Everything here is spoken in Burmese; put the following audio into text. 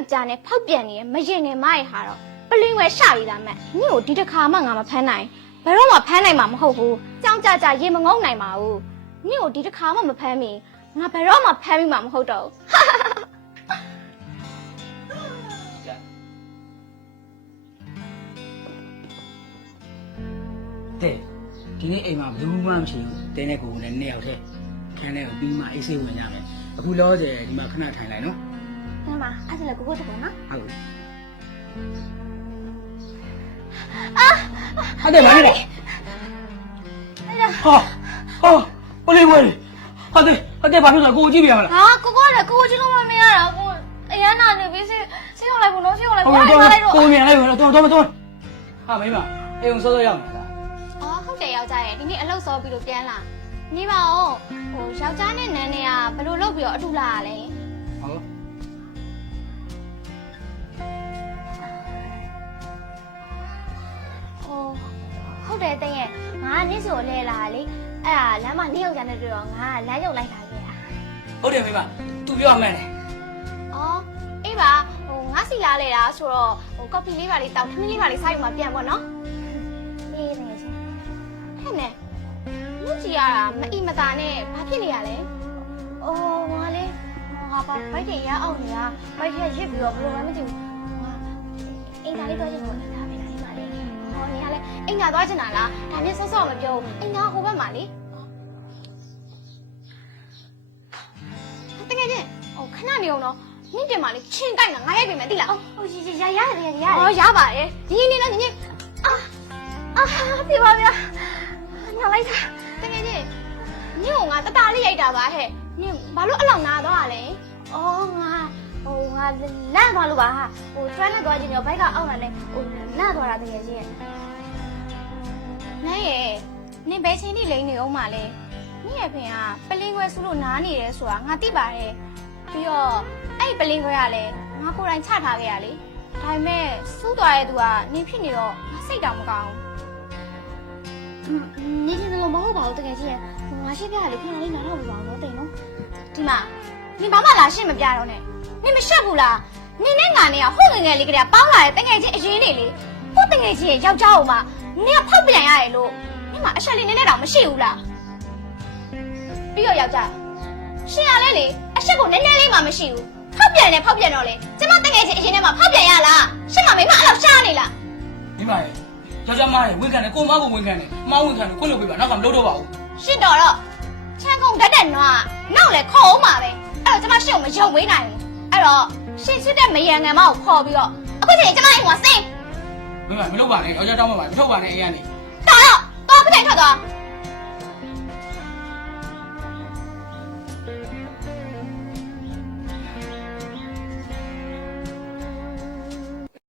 ယောက်ျားနဲ့ဖောက်ပြန်နေတဲ့မရင်ငယ်မရဲ့ဟာတော့ပလင်းဝဲရှရည်လာမဲ့ညကိုဒီတစ်ခါမှငါမဖမ်းနိုင်ဘယ်တော့မှဖမ်းနိုင်မှာမဟုတ်ဘူးကြောင်ကြကြရေမငုံနိုင်ပါဘူးညကိုဒီတစ်ခါမှမဖမ်းမီငါဘယ်တော့မှဖမ်းမိမှာမဟုတ်တော့ဘူးတဲ့ဒီနေ့အိမ်မှာဘူးမှမရှိဘူးတင်းနဲ့ကိုယ်နဲ့နှစ်ယောက်တည်းခန်းထဲကိုပြီးမှအေးဆေးဝင်ကြမယ်အခုလောဆယ်ဒီမှာခဏထိုင်လိုက်နော် ဟဲ့မအဲ့ဒါလည်းကိုကိုတကောနော်ဟုတ်ပြီအာဟုတ်တယ်မလေးဟာဟာပလေးဝဲဟုတ်တယ်ဟုတ်တယ်ဘာဖြစ်လဲကိုကြည့်ပြရမလားဟာကိုကိုကလည်းကိုကိုချင်းလုံးမမရတာကိုအရန်နာနေပြီစေးစေးအောင်လိုက်ဘူးနော်စေးအောင်လိုက်ဟုတ်ဘူးတယ်ဟာလိုက်တော့ကိုမြင်လိုက်တော့တော့တော့တော့ဟာမင်းမအိမ်ကိုစောစောရောက်နေတာအော်ဟုတ်တယ်ယောက်ျားရဲ့ဒီနေ့အလုပ်စောပြီးလို့ပြန်လာနေပါဦးဟိုယောက်ျားနဲ့နန်းနဲ့ကဘယ်လိုလုပ်ပြီးတော့အထူလာရလဲ ဟုတ်တယ်တဲ့ရဲ့ငါနေ့ဆိုလဲလာလေအဲ့ဒါလမ်းမှာနေ့ယောက်ျားနဲ့တွေ့တော့ငါလမ်းရောက်လိုက်တာခဲ့တာဟုတ်တယ်မင်းမ तू ပြောမှန်းတယ်အော်အေးပါဟိုငါစီလာလဲတာဆိုတော့ဟိုကော်ဖီလေးပါလေးတောက်ထမင်းလေးပါလေးစားယူမှပြန်ပေါ့နော်အေးတကယ်ချင်းဟဲ့နဲ့လူကြီးရတာမအီမတာနဲ့ဘာဖြစ်နေရလဲအိုးငါလေငါပါဘိုက်တွေရအောင်နေတာဘိုက်တွေရစ်ပြီးတော့ဘယ်လိုမှမသိဘူးငါအင်္ဂါလေးတော့ရဖို့နေ အင်္ဂါသွားချင်တာလားဒါနဲ့ဆော့ဆော့မပြောဘူးအင်္ဂါဟိုဘက်မှာလေတကယ်ချင်းဟိုခဏနေအောင်တော့နင့်တင်မှာလေချင်းတိုက်တာငါရိုက်ပြင်မယ်သိလားဟိုရရရရတယ်ရရอ๋อရပါတယ်ဒီနေ့နဲ့ဒီနေ့အာအာပြပါဗျာညာလိုက်တာတကယ်ကြီးညို့ငါတတလေးရိုက်တာပါဟဲ့ညင်ဘာလို့အလောင်နာသွားရလဲအော်ငါဟိုငါလန့်သွားလို့ပါဟာဟို try နဲ့သွားခြင်းရောဘိုက်ကအောက်လာနဲ့ဟိုလန့်သွားတာတကယ်ကြီးရဲ့ နန်းရဲ့နင်ဘယ်ချိန်ထိလိမ့်နေအောင်မလဲညရဲ့ဖင်ကပလင်းခွဲဆူလို့နားနေတယ်ဆိုတာငါသိပါတယ်ပြီးတော့အဲ့ဒီပလင်းခွဲကလည်းငါကိုယ်တိုင်ချထားခဲ့ရလေဒါပေမဲ့စူးသွားတဲ့သူကနင်ဖြစ်နေတော့ငါစိတ်တောင်မကောင်းဘူးနေချင်းလုံးမဟုတ်ပါဘူးတကယ်ကြီးရဲ့ငါရှိပြရလေခဏလေးနားတော့ပြပါတော့တိတ်နော်ဒီမှာနင်ဘာမှလာရှင်းမပြတော့နဲ့နင်မရှက်ဘူးလားနင်နဲ့ငါနဲ့ကဟိုငယ်ငယ်လေးကတည်းကပေါင်းလာတဲ့တငယ်ချင်းအရင်နေလေဟိုတငယ်ချင်းရဲ့ယောက်ျားကိုမှ နင်ကဖောက်ပြန်ရတယ်လို့နင်ကအရှက်လေးနည်းနည်းတော့မရှိဘူးလားပြီးတော့ယောက်ျားရှင်ရလဲလေအရှက်ကိုနည်းနည်းလေးမှမရှိဘူးဖောက်ပြန်နေဖောက်ပြန်တော့လေကျမတငယ်ချင်းအရင်ထဲမှာဖောက်ပြန်ရလားရှင့်မမိမအဲ့လောက်ရှားနေလားမိမရဲ့ယောက်ျားမရဲ့ဝန်ခံတယ်ကိုမကိုဝန်ခံတယ်မဝန်ခံတယ်ခွင့်လို့ပြပါနောက်ကမလုပ်တော့ပါဘူးရှင့်တော်တော့ချမ်းကုန်တတ်တဲ့နွားနောက်လဲခေါ်အောင်ပါပဲအဲ့တော့ကျမရှင့်ကိုမယုံဝေးနိုင်ဘူးအဲ့တော့ရှင့်ချစ်တဲ့မယံငံမကိုခေါ်ပြီးတော့အခုချိန်ကျမအိမ်ကစင်း မိမမလုပ်ပါနဲ့ယောက်ျားတောင်းပါပါမထုတ်ပါနဲ့အိမ်ကနေတော်တော့တော့ခပြန်ထွက်သွား